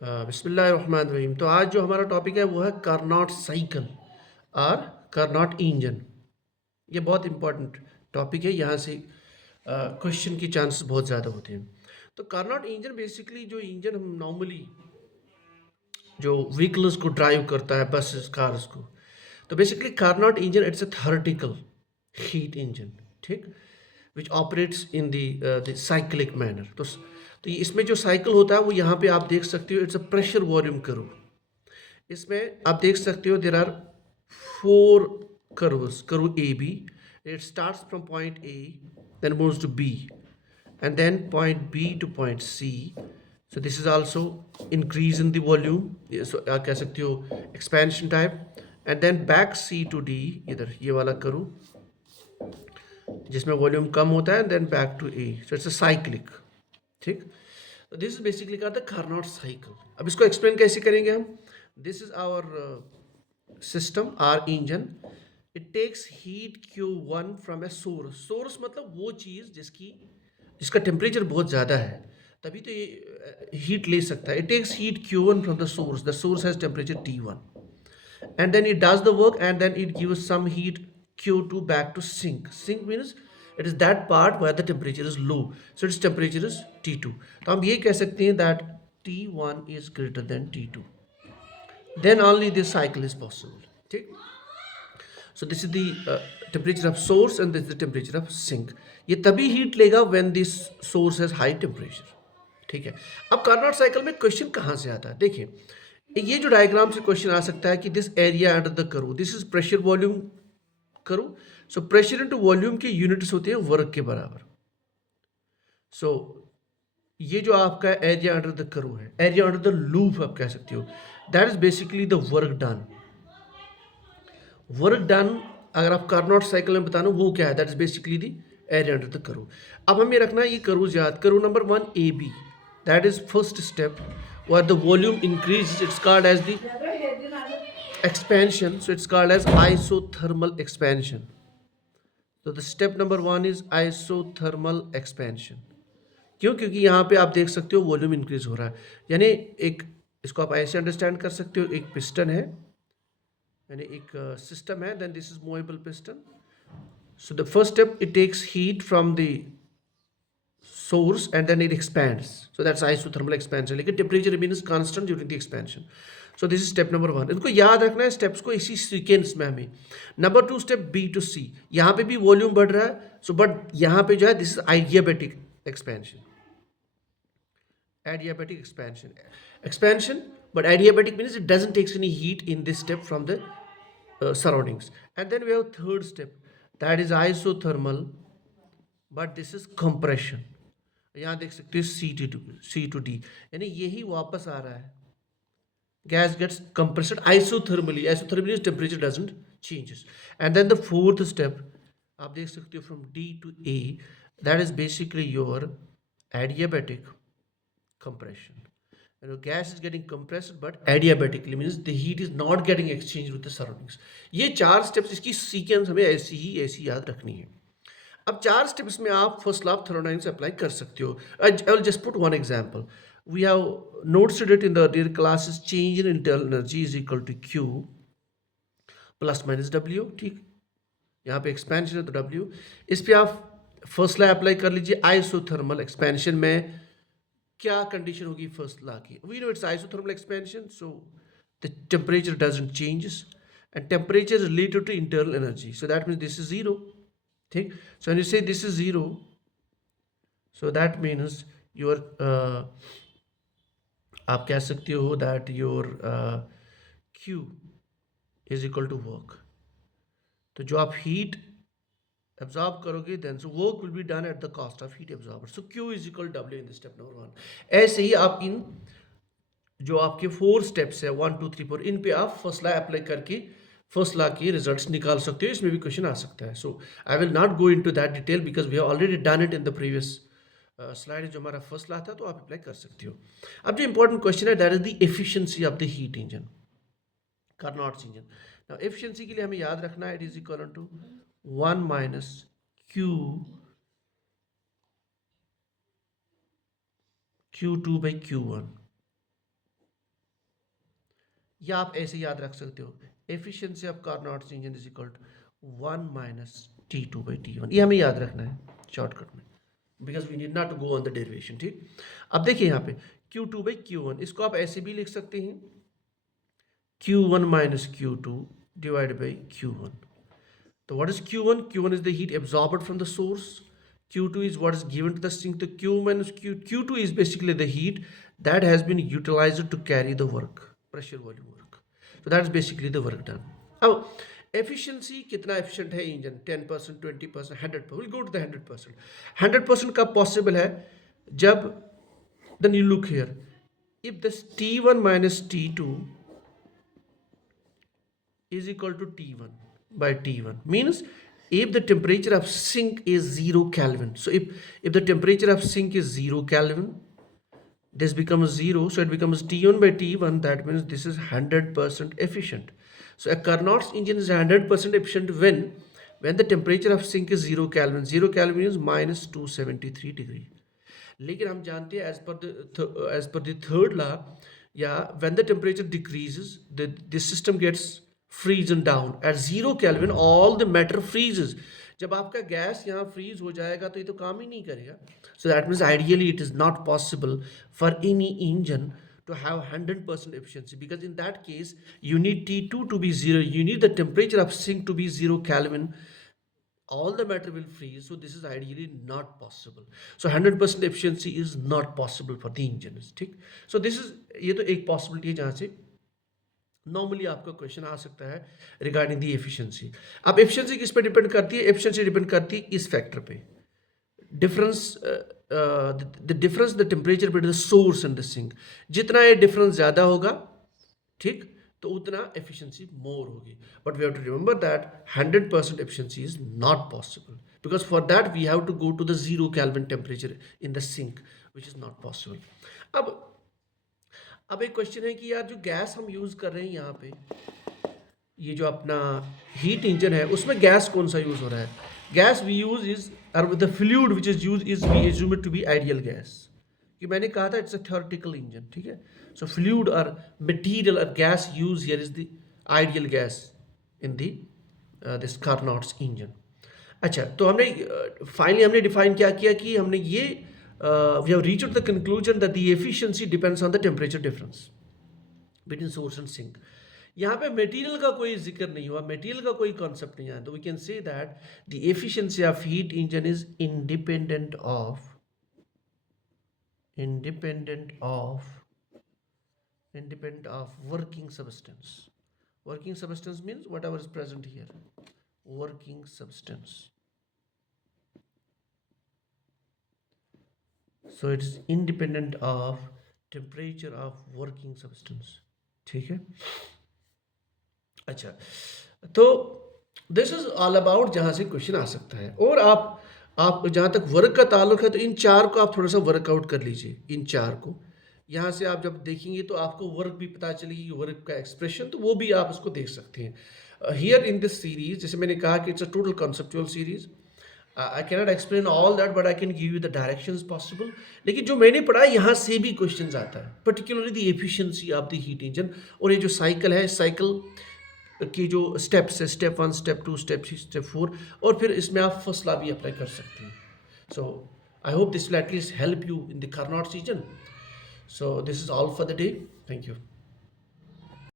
बिस्मिल्लाहिर्रहमानिर्रहीम। तो आज जो हमारा टॉपिक है वो है कार्नोट साइकिल और कार्नोट इंजन। ये बहुत इंपॉर्टेंट टॉपिक है, यहाँ से क्वेश्चन की चांसेस बहुत ज़्यादा होते हैं। तो कार्नोट इंजन बेसिकली जो इंजन हम नॉर्मली जो व्हीकल्स को ड्राइव करता है, बसेस कार्स को, तो basically Carnot engine it's a theoretical heat engine, ठीक, which operates in the cyclic manner. तो ये इसमें जो साइकिल होता है वो यहाँ पे आप देख सकते हो, it's a pressure volume curve. इसमें आप देख सकते हो there are four curves, curve AB. It starts from point A, then moves to B, and then point B to point C. So this is also increase in the volume. So आप कह सकते हो expansion type, and then back C to D, इधर ये वाला करूँ जिसमें volume कम होता है, then back to A. So it's a cyclic, ठीक। तो दिस इज बेसिकली का द कार्नोट साइकिल। अब इसको एक्सप्लेन कैसे करेंगे हम? This is our system, or engine. It takes heat Q1 from a source. Source मतलब वो चीज़ जिसका टेम्परेचर बहुत ज़्यादा है, तभी तो ये हीट ले सकता है। It takes heat Q1 from the source has temperature T1, and then it does the work, and then it gives some heat Q2 back to sink. Sink means it is that part where the temperature is low, so its temperature is T2. तो हम ये कह सकते हैं that T1 is greater than T2, then only this cycle is possible, ठीक। So this is the temperature of source and this is the temperature of sink. ये तभी heat लेगा when this source has high temperature, ठीक है। अब Carnot cycle में question कहाँ से आता है? देखिए, ये जो डायग्राम से क्वेश्चन आ सकता है कि this area under the curve, this is pressure volume curve. So pressure into volume के यूनिट्स होते हैं वर्क के बराबर। सो ये जो आपका एरिया अंडर द कर्व है, एरिया अंडर द लूप आप कह सकते हो, that is basically the work done. Work done अगर आप कार्नोट साइकिल में बताना वो क्या है, that is basically the area under the curve. अब हमें रखना है ये कर्व याद। Curve number 1 AB, that is first step where the volume increases, it's called as the expansion. So it's called as isothermal expansion. So the step number 1 is isothermal expansion. क्यों? क्योंकि यहाँ पे आप देख सकते हो वॉल्यूम इंक्रीज हो रहा है। यानी एक, इसको आप ऐसे अंडरस्टैंड कर सकते हो, एक पिस्टन है, यानी एक सिस्टम है, then this is movable piston. So the first step, it takes heat from the source and then it expands, so that's isothermal expansion, लेकिन temperature remains constant during the expansion. So this is step number 1। इनको याद रखना है steps को इसी sequence में हमें। Number 2 step B to C, यहाँ पे भी वॉल्यूम बढ़ रहा है, सो बट यहाँ पे जो है this is adiabatic expansion, adiabatic expansion, but adiabatic means it doesn't take any heat in this step from the surroundings. And then we have third step, that is isothermal, but this is compression। यहाँ देख सकते हो C to D, यानी यही वापस आ रहा है। Gas gets compressed isothermally। Isothermally temperature doesn't changes। And then the fourth step आप देख सकते हो from D to A, that is basically your adiabatic compression। You know, gas is getting compressed but adiabatically means the heat is not getting exchanged with the surroundings। ये 4 steps, इसकी sequence हमें ऐसी याद रखनी है। अब 4 स्टेप्स में आप first law of thermodynamics apply कर सकते हो। I will just put one example. We have notes it in the earlier classes, change in internal energy is equal to Q plus minus W, ठीक। यहाँ पे expansion है तो W। इस पे आप फर्स्ट लॉ अप्लाई कर लीजिए। आइसोथर्मल एक्सपेंशन में क्या कंडीशन होगी फर्स्ट लॉ की? We know it's isothermal expansion, so the temperature doesn't changes and temperature is related to internal energy, so that means this is 0, ठीक। so when you say this is 0, so that means your आप कह सकते हो that your Q is equal to work। तो जो आप heat absorb करोगे then so work will be done at the cost of heat absorber, so Q is equal W in the step number 1। ऐसे ही आप इन जो आपके 4 स्टेप्स है 1 2 3 4, इन पे आप फर्स्ट लॉ अप्लाई करके फर्स्ट लॉ के रिजल्ट्स निकाल सकते हो। इसमें भी क्वेश्चन आ सकता है। So I will not go into that detail because we have already done it in the previous slide. जो हमारा फर्स्ट लॉ था तो आप अप्लाई कर सकते हो। अब जो इंपॉर्टेंट क्वेश्चन है that is the efficiency of the heat engine, Carnot engine. Now efficiency के लिए हमें याद रखना है it is equal to 1 minus Q2 by Q1। या आप ऐसे याद रख सकते हो, efficiency of Carnot's engine is equal to 1 minus T2/T1, ये हमें याद रखना है शॉर्टकट में, because we need not go on the derivation. ठीक, अब देखिए यहाँ पे Q2/Q1, इसको आप ऐसे भी लिख सकते हैं, Q1 minus Q2 divided by Q1. So what is Q1? Q1 is the heat absorbed from the source. Q2 is what is given to the sink. The Q minus Q2 is basically the heat that has been utilized to carry the work, pressure volume work. So that is basically the work done. Now, efficiency कितना efficient है engine? 10%, 20%, 100%. We'll go to the 100%. 100% कब possible है? जब, then you look here. If this T1 minus T2 is equal to T1 by T1, means if the temperature of sink is 0 Kelvin, so if the temperature of sink is 0 Kelvin, this becomes 0, so it becomes T1 by T1, that means this is 100% efficient. So a Carnot's engine is 100% efficient when the temperature of sink is 0 Kelvin. 0 Kelvin is minus 273 degree. लेकिन हम जानते हैं as per the third law, yeah, when the temperature decreases, the system gets freezing down at 0 Kelvin. All the matter freezes. जब आपका gas यहाँ freeze हो जाएगा तो ये तो काम ही नहीं करेगा. So that means ideally it is not possible for any engine to have 100% efficiency, because in that case you need T2 to be 0, you need the temperature of sink to be 0 Kelvin, all the matter will freeze. So this is ideally not possible. So 100% efficiency is not possible for the engines. ठीक, so this is, ये तो एक possibility है जहाँ से normally आपका question आ सकता है रिगार्डिंग दी एफिशिएंसी. अब एफिशिएंसी किस पे डिपेंड करती है? एफिशिएंसी डिपेंड करती है इस फैक्टर पे, difference, the difference the temperature between the source and the sink. जितना ये डिफरेंस ज़्यादा होगा, ठीक, तो उतना एफिशिएंसी मोर होगी. But we have to remember that 100% efficiency is not possible, because for that we have to go to the 0 Kelvin temperature in the sink, which is not possible. अब एक question है कि यार जो gas हम use कर रहे हैं यहाँ पे, ये जो अपना हीट इंजन है उसमें गैस कौन सा यूज़ हो रहा है? गैस वी यूज़ इज, और the fluid which is use is we assume it to be ideal gas. कि मैंने कहा था इट्स अ थ्योरेटिकल इंजन, ठीक है. सो फ्लूइड और मटीरियल और gas use here is the ideal gas in the this Carnot's engine. अच्छा, तो हमने फाइनली हमने डिफाइन क्या किया कि हमने ये we have reached the conclusion that the efficiency depends on the temperature difference between source and sink. यहाँ पे मटेरियल का कोई जिक्र नहीं हुआ, मटेरियल का कोई कॉन्सेप्ट नहीं आया, तो we can say that the efficiency of heat engine is independent of working substance. Working substance means whatever is present here, working substance. So it is independent of temperature of working substance. ठीक है. अच्छा, तो this is all about जहाँ से question आ सकता है. और आप जहाँ तक वर्क का ताल्लुक है तो इन चार को आप थोड़ा सा वर्कआउट कर लीजिए. इन चार को यहाँ से आप जब देखेंगे तो आपको वर्क भी पता चलेगी, वर्क का एक्सप्रेशन, तो वो भी आप उसको देख सकते हैं. हियर इन दिस सीरीज, जैसे मैंने कहा कि it's a total conceptual series. I cannot explain all that, but I can give you the directions possible. लेकिन जो मैंने पढ़ा यहाँ से भी क्वेश्चंस आता है, particularly the efficiency of the heat engine. और ये जो साइकिल है, साइकिल की जो स्टेप्स है, स्टेप 1, स्टेप 2, स्टेप 3, स्टेप 4, और फिर इसमें आप फर्स्ट लॉ भी अप्लाई कर सकते हैं. So I hope this will at least help you in the Carnot region. So this is all for the day. Thank you.